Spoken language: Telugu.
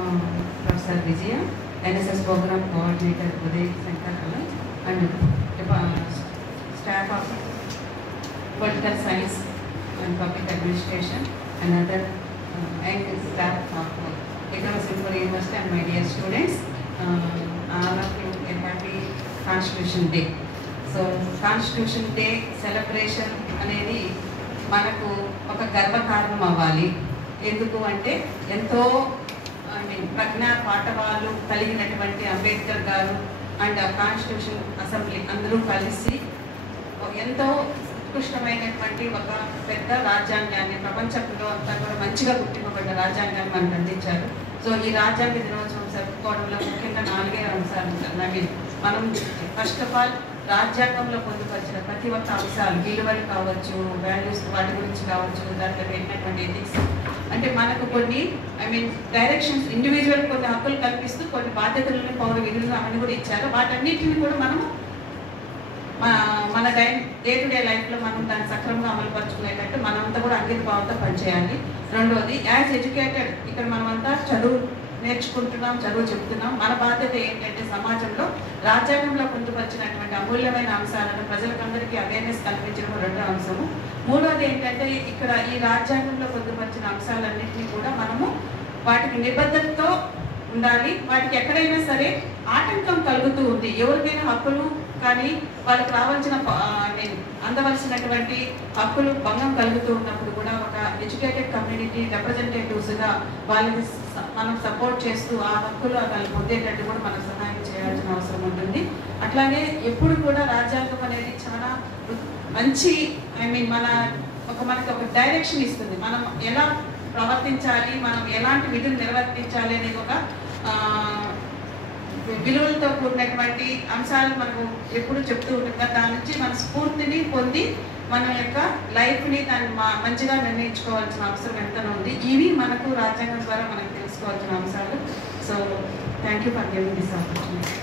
Professor Vijaya, NSS Program Coordinator Uday Shankar Alai, and staff of Political Science and Public Administration, and other and staff of Ekama University, and my dear students, all of you a happy Constitution Day. So Constitution Day celebration అనేది మనకు ఒక గర్వకారణం అవ్వాలి. ఎందుకు అంటే ఎంతో ప్రజ్ఞా పాఠవాలు కలిగినటువంటి అంబేద్కర్ గారు అండ్ కాన్స్టిట్యూషన్ అసెంబ్లీ అందరూ కలిసి ఎంతో ఉత్కృష్టమైనటువంటి ఒక పెద్ద రాజ్యాంగాన్ని ప్రపంచంలో అంతా కూడా మంచిగా గుర్తింపబడ్డ రాజ్యాంగాన్ని మనకు అందించారు. సో ఈ రాజ్యాంగ దినోత్సవం జరుపుకోవడంలో ముఖ్యంగా 4 అంశాలు ఉంటాయి. మనం ఫస్ట్ ఆఫ్ ఆల్ రాజ్యాంగంలో పొందుపరిచిన ప్రతి ఒక్క అంశాలు, విలువలు కావచ్చు, వాల్యూస్ వాటి గురించి కావచ్చు, దాంట్లో పెట్టినటువంటి ఎథిక్స్ అంటే మనకు కొన్ని డైరెక్షన్స్, ఇండివిజువల్ కొన్ని హక్కులు కల్పిస్తూ కొన్ని బాధ్యతలను, పౌర విధులను అవన్నీ కూడా ఇచ్చారు. వాటన్నిటిని కూడా మనము మన డే టు డే లైఫ్లో మనం దాన్ని సక్రమంగా అమలుపరుచుకునేటట్టు మనంతా కూడా అంకిత భావంతో పనిచేయాలి. రెండవది, యాజ్ ఎడ్యుకేటెడ్ ఇక్కడ మనమంతా చదువు నేర్చుకుంటున్నాం, చదువు చెప్తున్నాం. మన బాధ్యత ఏంటంటే సమాజంలో రాజ్యాంగంలో పొందుపరిచినటువంటి అమూల్యమైన అంశాలను ప్రజలకందరికీ అవేర్నెస్ కల్పించడం రెండో అంశము. మూడవది ఏంటంటే ఇక్కడ ఈ రాజ్యాంగంలో పొందుపరిచిన అంశాలన్నింటినీ కూడా మనము వాటికి నిబద్ధతతో ఉండాలి. వాటికి ఎక్కడైనా సరే ఆటంకం కలుగుతూ ఉంది, ఎవరికైనా హక్కులు కానీ వాళ్ళకి రావాల్సిన అందవలసినటువంటి హక్కులు భంగం కలుగుతూ ఉన్నప్పుడు కూడా ఒక ఎడ్యుకేటెడ్ కమ్యూనిటీ రిప్రజెంటేటివ్స్గా వాళ్ళకి మనం సపోర్ట్ చేస్తూ ఆ హక్కులు వాళ్ళకి పొందేటట్టు కూడా మనం సహాయం చేయాల్సిన అవసరం ఉంటుంది. అట్లాగే ఎప్పుడు కూడా రాజ్యాంగం అనేది చాలా మంచి మనకి ఒక డైరెక్షన్ ఇస్తుంది. మనం ఎలా ప్రవర్తించాలి, మనం ఎలాంటి విధులు నిర్వర్తించాలి అనేది ఒక విలువలతో కూడినటువంటి అంశాలు మనకు ఎప్పుడు చెప్తూ ఉంటుంది. దాని నుంచి మన స్ఫూర్తిని పొంది మన యొక్క లైఫ్ని దాన్ని మంచిగా నిర్ణయించుకోవాల్సిన అవసరం ఎంతనో ఉంది. ఇవి మనకు రాజ్యాంగం ద్వారా మనకు తెలుసుకోవాల్సిన అంశాలు. So thank you for giving this opportunity.